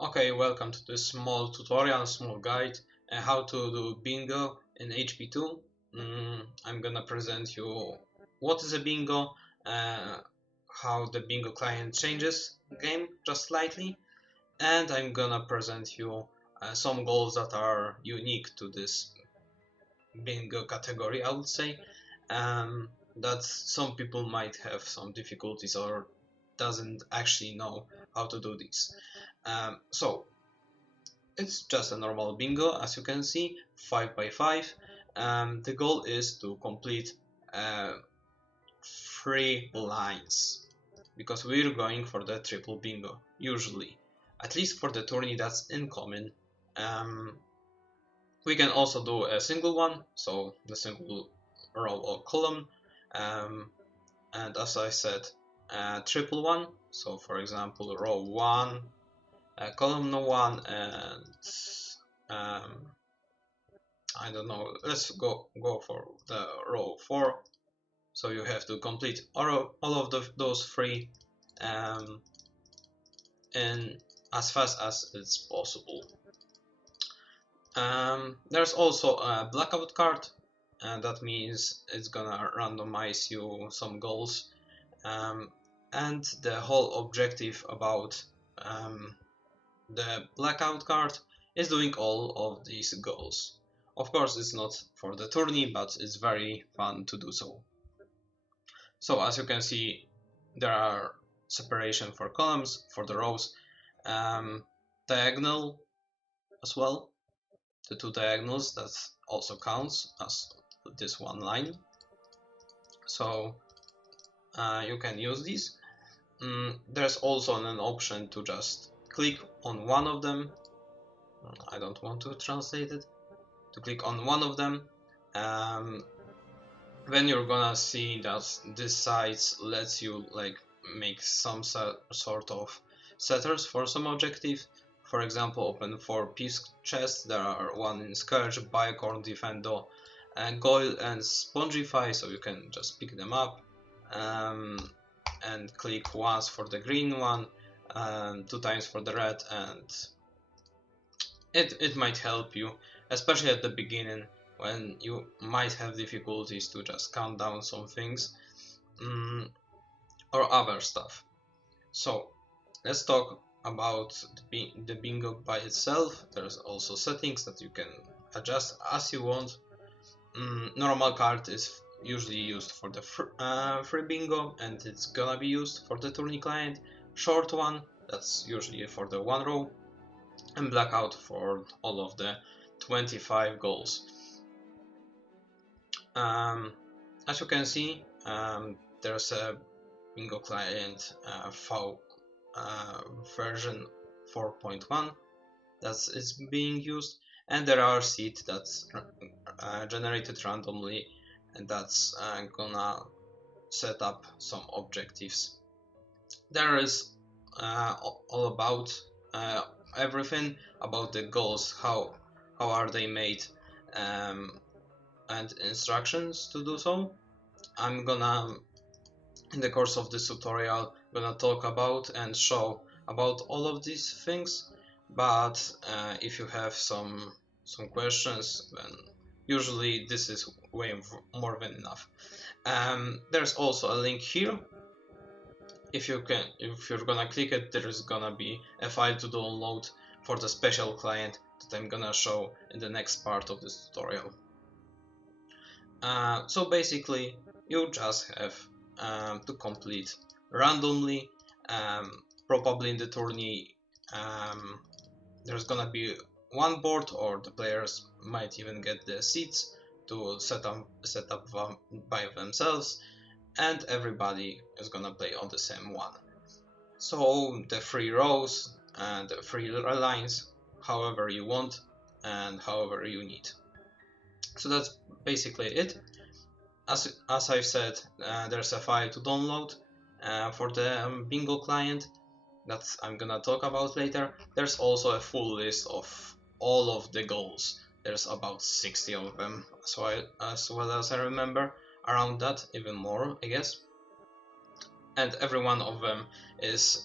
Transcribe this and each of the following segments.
Okay, welcome to this small tutorial, small guide how to do bingo in HP2. I'm gonna present you what is a bingo, how the bingo client changes game just slightly, and I'm gonna present you some goals that are unique to this bingo category, I would say, that some people might have some difficulties or doesn't actually know how to do this. So it's just a normal bingo, as you can see, 5 by 5. The goal is to complete uh, 3 lines, because we're going for the triple bingo, usually. At least for the tourney, that's uncommon. We can also do a single one, so the single row or column. And as I said, triple one, so for example, row 1, column 1, and I don't know, let's go for the row 4. So you have to complete all of those 3 in as fast as it's possible. There's also a blackout card, and that means it's gonna randomize you some goals. And the whole objective about the blackout card is doing all of these goals. Of course, it's not for the tourney, but it's very fun to do so. So as you can see, there are separation for columns, for the rows, diagonal as well. The 2 diagonals, that also counts as this one line. So you can use these. There's also an option to just click on one of them. I don't want to translate it. To click on one of them, then you're gonna see that this site lets you like make some sort of setters for some objective. For example, open 4 Peeves chests. There are one in Skurge, Bicorn, Diffindo, and Goyle and Spongify, so you can just pick them up and click once for the green one, 2 times for the red, and it might help you, especially at the beginning when you might have difficulties to just count down some things or other stuff. So let's talk about the bingo by itself. There's also settings that you can adjust as you want. Normal card is usually used for the free bingo, and it's gonna be used for the tourney client. Short one, that's usually for the 1 row, and blackout for all of the 25 goals. As you can see, there's a bingo client version 4.1 that is being used, and there are seeds that's generated randomly, and that's gonna set up some objectives. There is all about everything about the goals, how are they made, and instructions to do so. I'm gonna, in the course of this tutorial, gonna talk about and show about all of these things, but if you have some questions, then usually this is way more than enough. There's also a link here. If you're gonna click it, there is gonna be a file to download for the special client that I'm gonna show in the next part of this tutorial. So basically, you just have to complete randomly. Probably in the tourney, there's gonna be one board, or the players might even get the seats to set up by themselves, and everybody is gonna play on the same one. So the 3 rows and the 3 lines, however you want and however you need. So that's basically it. As I've said, there's a file to download for the bingo client that I'm gonna talk about later. There's also a full list of all of the goals. There's about 60 of them, as well as I remember, around that, even more, I guess. And every one of them is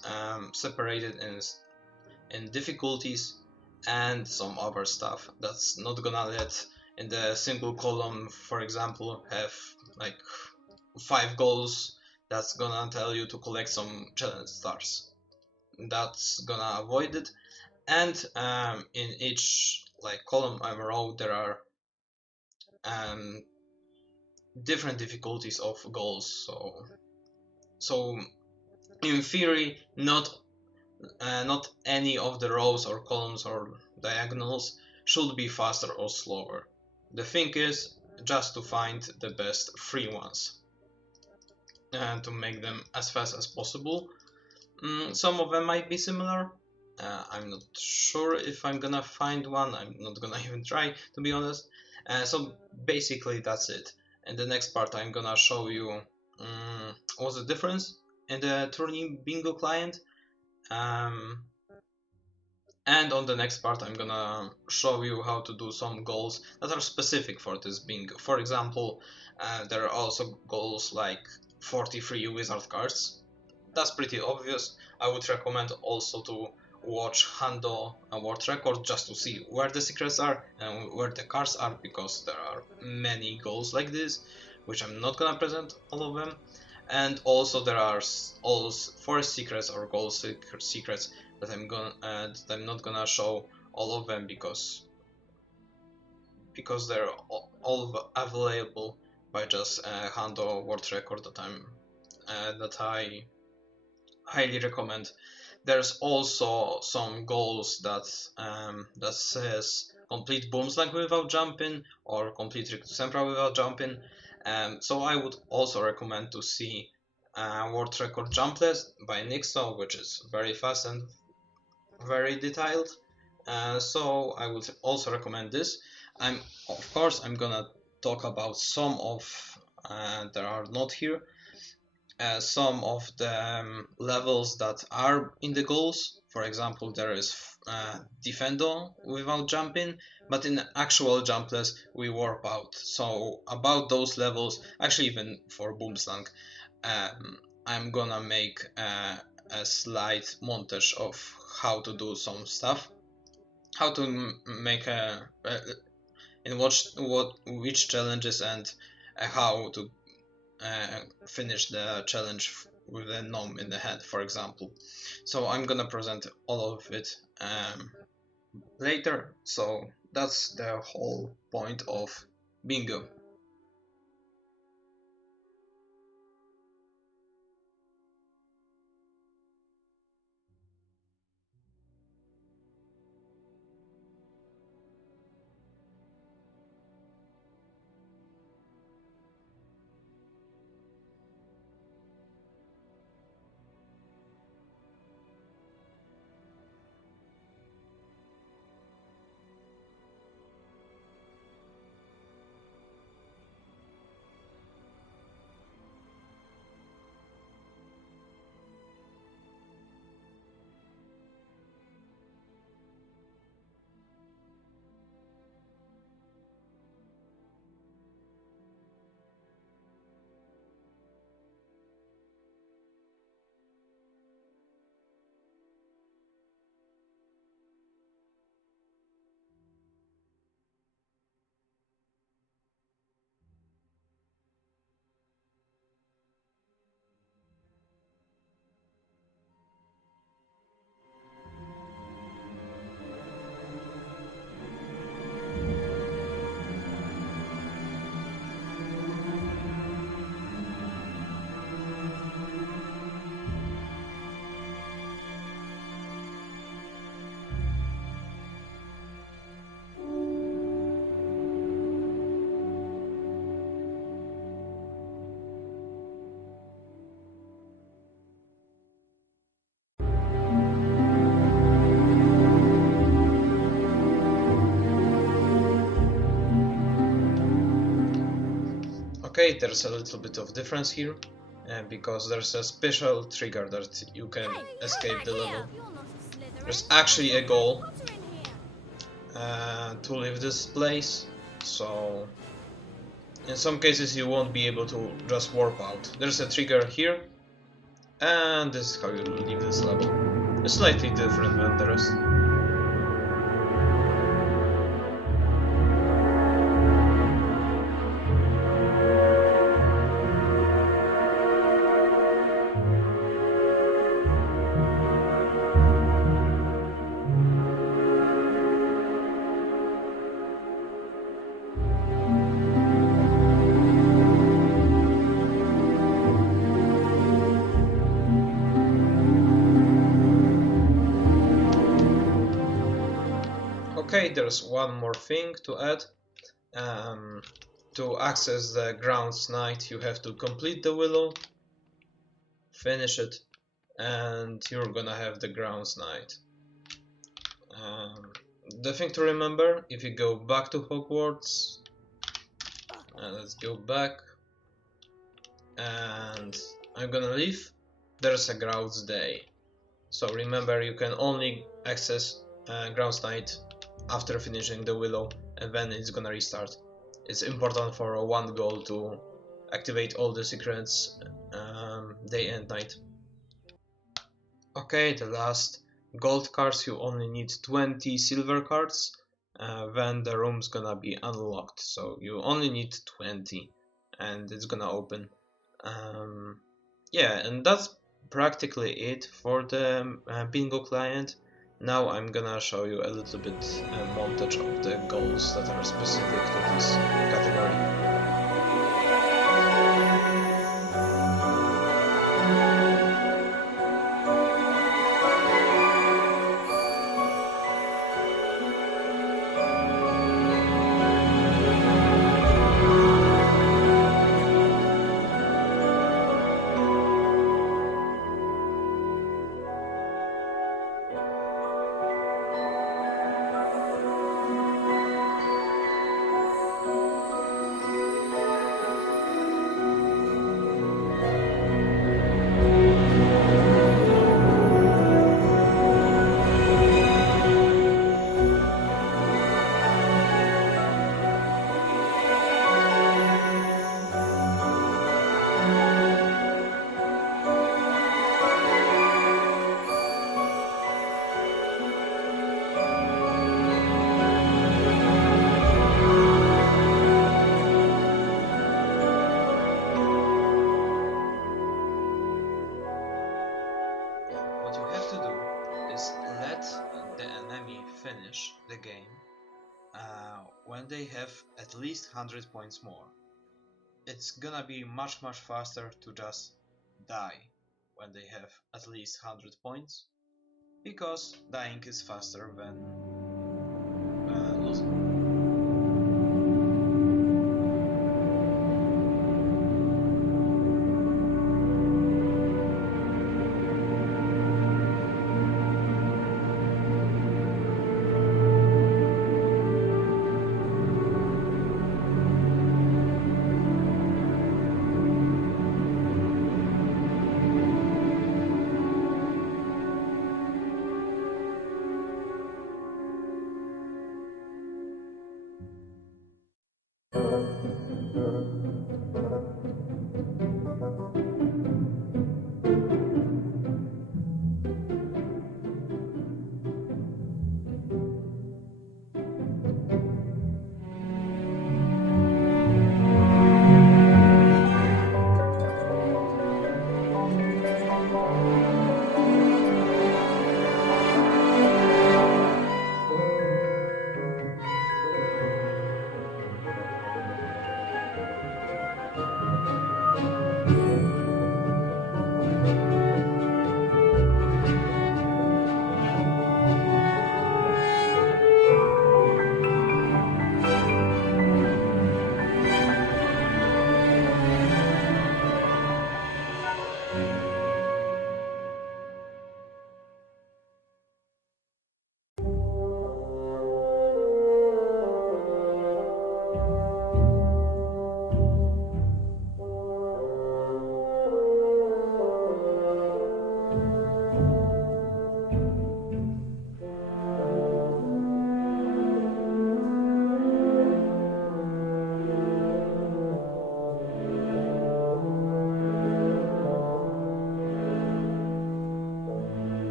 separated in difficulties, and some other stuff that's not gonna let in the single column, for example, have like 5 goals. That's gonna tell you to collect some challenge stars. That's gonna avoid it. And in each like column and row there are different difficulties of goals. So in theory, not any of the rows or columns or diagonals should be faster or slower. The thing is just to find the best 3 ones and to make them as fast as possible. Some of them might be similar. I'm not sure if I'm gonna find one. I'm not gonna even try, to be honest. So basically that's it. In the next part I'm gonna show you what's the difference in the tourney bingo client. And on the next part I'm gonna show you how to do some goals that are specific for this bingo. For example, there are also goals like 43 wizard cards. That's pretty obvious. I would recommend also to watch Hando World Record just to see where the secrets are and where the cards are, because there are many goals like this, which I'm not gonna present all of them. And also there are all forest secrets or goal secrets that I'm not gonna show all of them because they're all available by just Hando World Record that I highly recommend. There's also some goals that says complete Boomslang without jumping or complete Rick to Sempra without jumping. So I would also recommend to see World Record Jumpless by Nixo, which is very fast and very detailed. So I would also recommend this. Of course I'm gonna talk about some of that are not here. Some of the levels that are in the goals. For example, there is Diffindo without jumping, but in actual jumpless we warp out. So about those levels, actually even for Boomslang, I'm gonna make a slight montage of how to do some stuff, how to make which challenges and how to finish the challenge with a gnome in the head, for example. So I'm gonna present all of it later. So that's the whole point of bingo. Okay, there's a little bit of difference here, because there's a special trigger that you can escape the level. There's actually a goal to leave this place, so in some cases you won't be able to just warp out. There's a trigger here, and this is how you leave this level. slightly different than the rest. Okay, there's one more thing to add. To access the Grounds Night, you have to complete the Willow, finish it, and you're gonna have the Grounds Night. The thing to remember, if you go back to Hogwarts, let's go back, and I'm gonna leave, there's a Grounds Day. So remember, you can only access Grounds Night after finishing the Willow, and then it's gonna restart. It's important for one goal to activate all the secrets day and night. Okay, the last gold cards, you only need 20 silver cards, then the room's gonna be unlocked. So you only need 20 and it's gonna open. Yeah, and that's practically it for the bingo client. Now I'm gonna show you a little bit montage of the goals that are specific to this category. The game when they have at least 100 points more. It's gonna be much faster to just die when they have at least 100 points, because dying is faster than losing.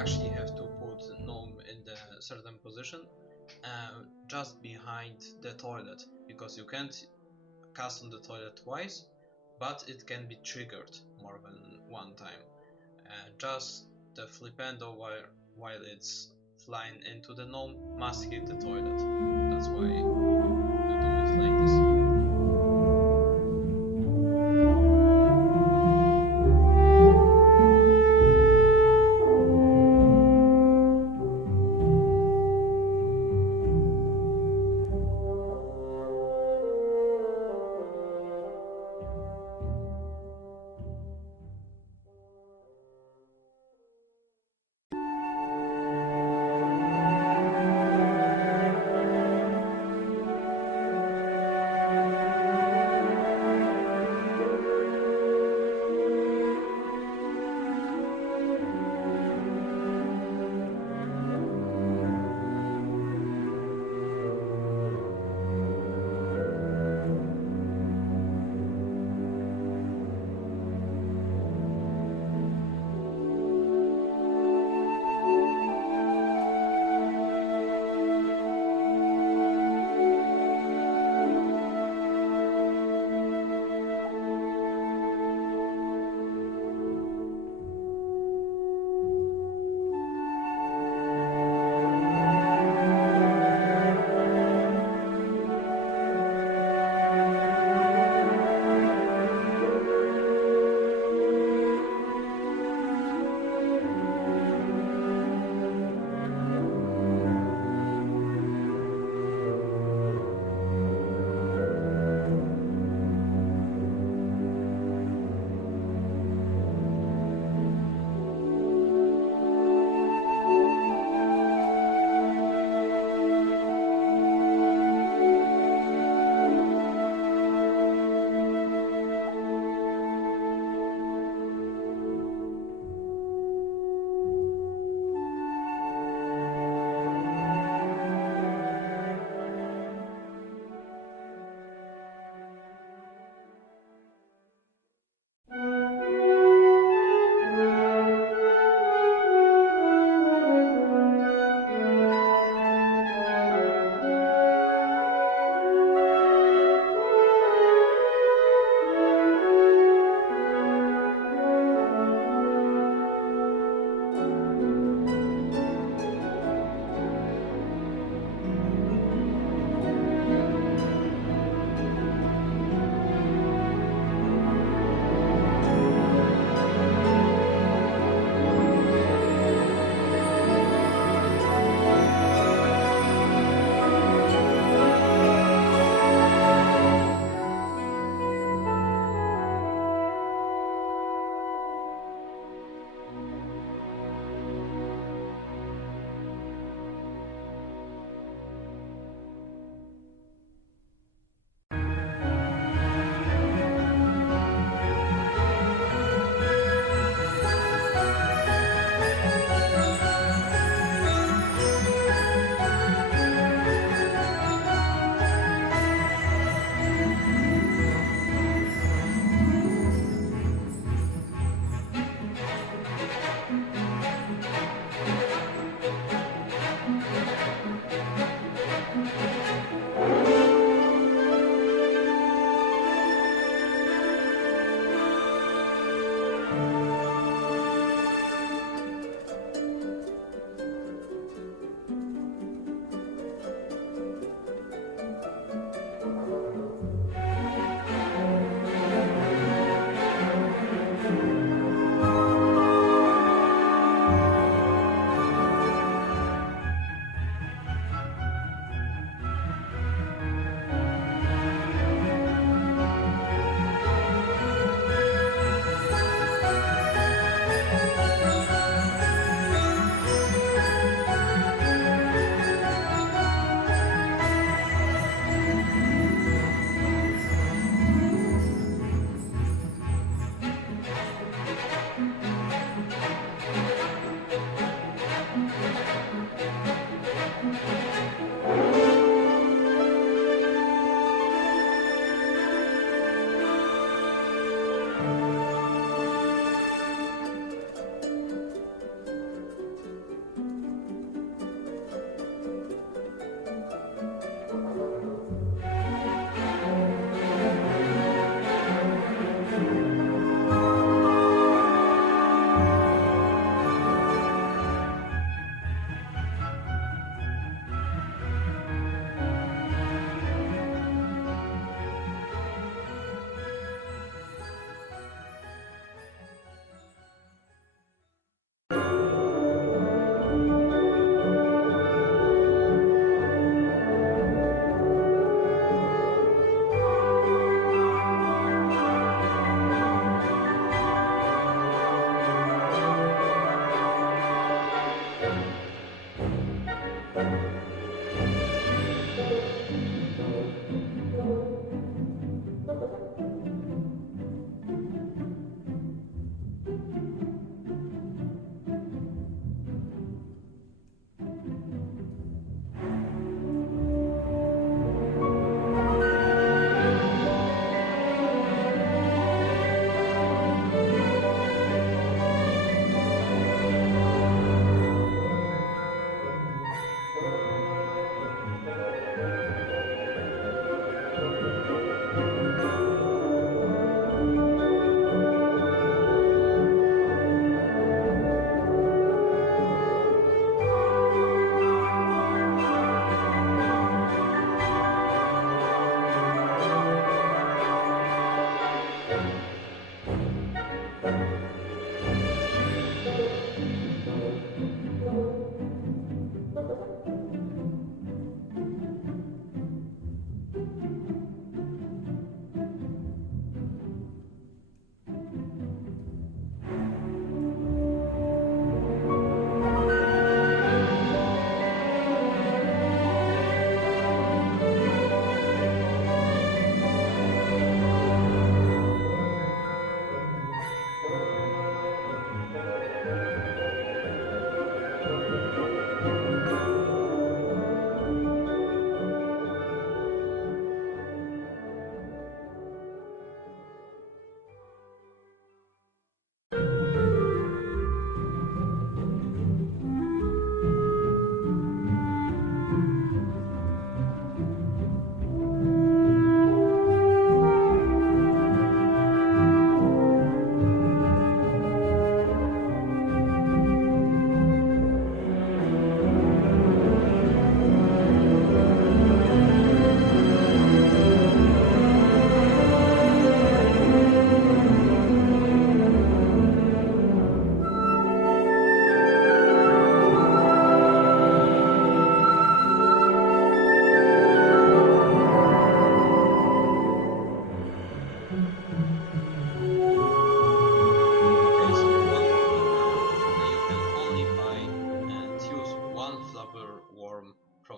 actually have to put Gnome in the certain position just behind the toilet, because you can't cast on the toilet twice, but it can be triggered more than one time. Just the Flipendo while it's flying into the Gnome must hit the toilet. That's why you do it like this.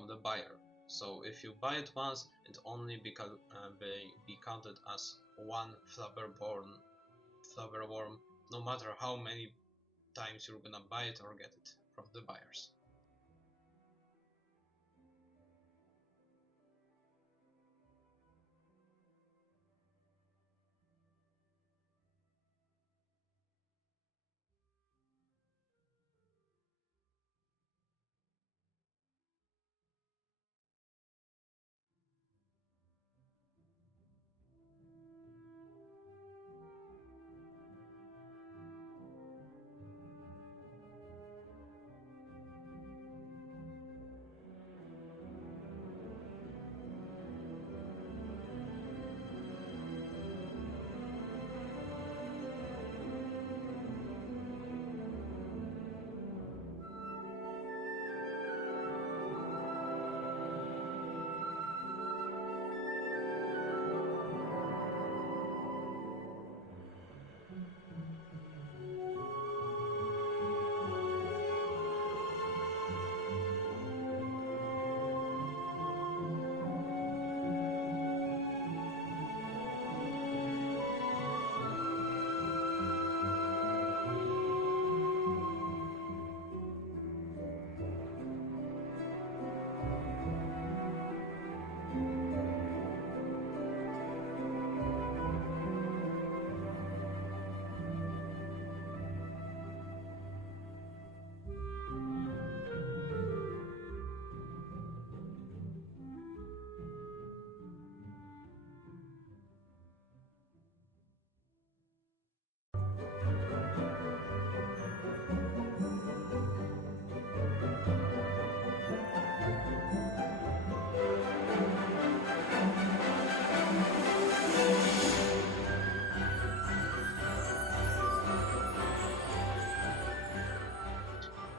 from the buyer. So if you buy it once, it only be counted as one Flobberworm, no matter how many times you're gonna buy it or get it from the buyers.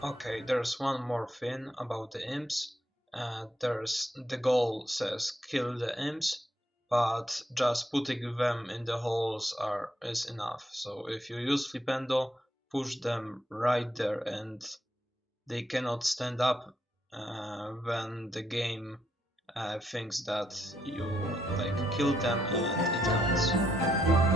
Okay, there's one more thing about the imps. There's the goal says kill the imps, but just putting them in the holes is enough. So if you use Flipendo, push them right there and they cannot stand up when the game thinks that you like killed them and it counts.